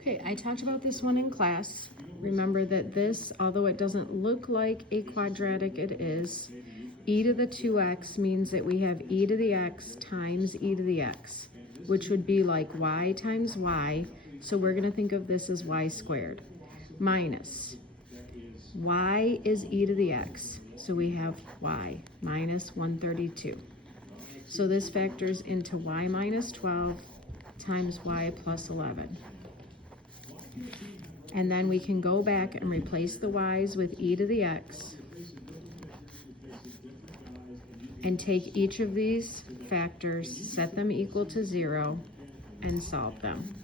Okay, I talked about this one in class. Remember that this, although it doesn't look like a quadratic, it is. E to the 2x means that we have e to the x times e to the x, which would be like y times y. So we're going to think of this as y squared. Minus y is e to the x. So we have y minus 132. So this factors into y minus 12 times y plus 11. And then we can go back and replace the y's with e to the x and take each of these factors, set them equal to 0, and solve them.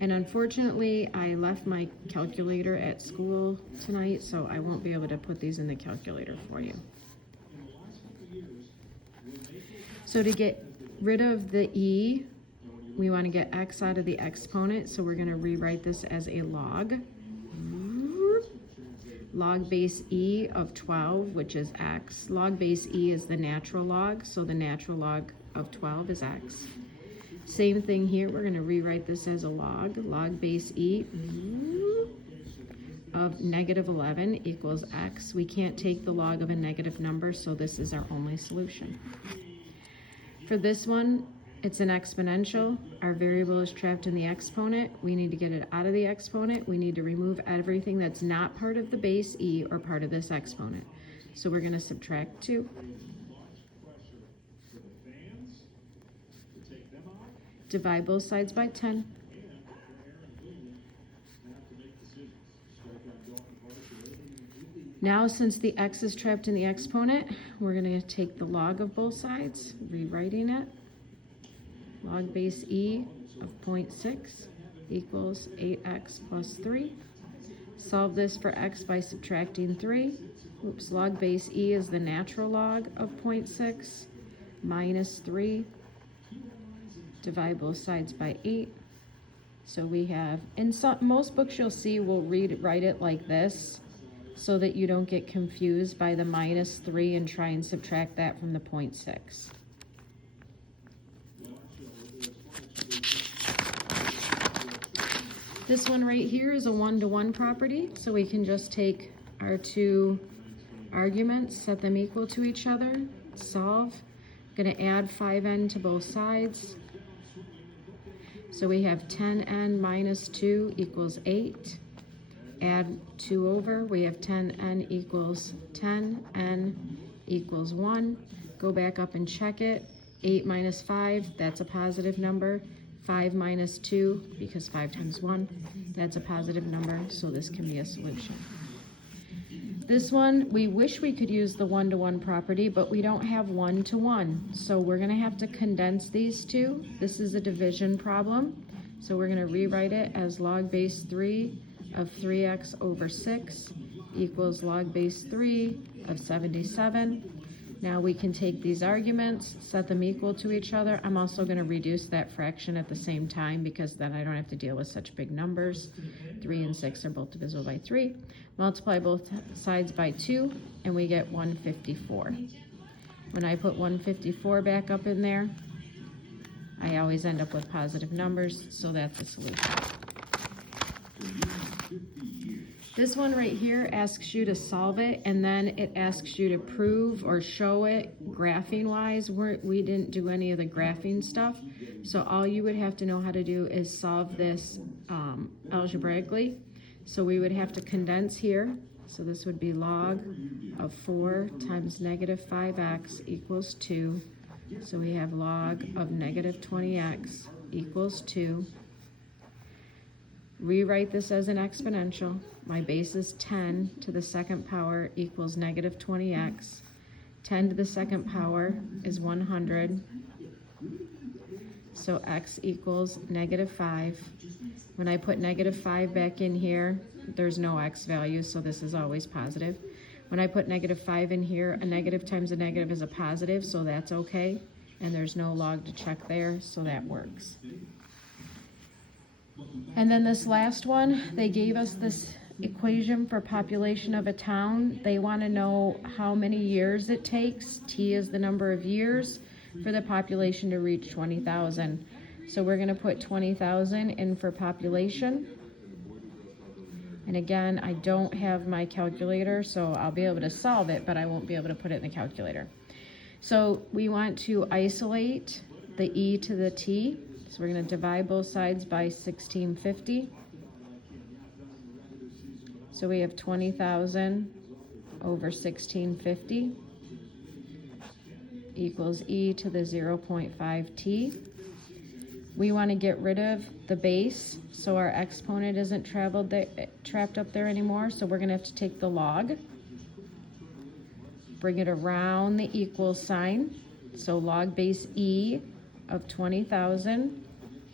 And unfortunately, I left my calculator at school tonight, so I won't be able to put these in the calculator for you. So to get rid of the e, we want to get x out of the exponent, so we're going to rewrite this as a log. Log base e of 12, which is x. Log base e is the natural log, so the natural log of 12 is x. Same thing here, we're going to rewrite this as a log. Log base e of negative 11 equals x. We can't take the log of a negative number, so this is our only solution. For this one, it's an exponential. Our variable is trapped in the exponent. We need to get it out of the exponent. We need to remove everything that's not part of the base e or part of this exponent. So we're going to subtract 2. Divide both sides by 10. Now, since the x is trapped in the exponent, we're going to take the log of both sides, rewriting it. Log base e of 0.6 equals 8x plus 3. Solve this for x by subtracting 3. Oops, log base e is the natural log of 0.6 minus 3. Divide both sides by 8. So we have, in most books you'll see will write it like this so that you don't get confused by the minus 3 and try and subtract that from the 0.6. This one right here is a 1-to-1 property, so we can just take our two arguments, set them equal to each other, solve. I'm going to add 5n to both sides. So we have 10n minus 2 equals 8. Add 2 over, we have 10n equals 10, n equals 1. Go back up and check it. 8 minus 5, that's a positive number. 5 minus 2, because 5 times 1, that's a positive number, so this can be a solution. This one, we wish we could use the 1-to-1 property, but we don't have 1-to-1, so we're going to have to condense these two. This is a division problem, so we're going to rewrite it as log base 3 of 3x over 6 equals log base 3 of 77. Now we can take these arguments, set them equal to each other. I'm also going to reduce that fraction at the same time because then I don't have to deal with such big numbers. 3 and 6 are both divisible by 3. Multiply both sides by 2 and we get 154. When I put 154 back up in there, I always end up with positive numbers, so that's a solution. This one right here asks you to solve it, and then it asks you to prove or show it graphing wise. We didn't do any of the graphing stuff, so all you would have to know how to do is solve this algebraically. So we would have to condense here. So this would be log of 4 times negative 5x equals 2. So we have log of negative 20x equals 2. Rewrite this as an exponential. My base is 10 to the second power equals negative 20x. 10 to the second power is 100. So x equals negative 5. When I put negative 5 back in here, there's no x value, so this is always positive. When I put negative 5 in here, a negative times a negative is a positive, so that's okay. And there's no log to check there, so that works. And then this last one, they gave us this equation for population of a town. They want to know how many years it takes. T is the number of years for the population to reach 20,000. So we're gonna put 20,000 in for population. And again, I don't have my calculator, so I'll be able to solve it, but I won't be able to put it in the calculator. So we want to isolate the e to the t. So we're gonna divide both sides by 1650. So we have 20,000 over 1650 equals e to the 0.5t. We want to get rid of the base so our exponent isn't trapped up there anymore. So we're going to have to take the log, bring it around the equal sign. So log base e of 20,000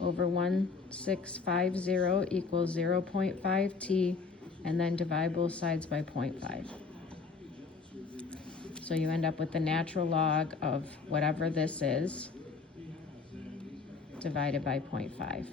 over 1650 equals 0.5t, and then divide both sides by 0.5. So you end up with the natural log of whatever this is divided by 0.5.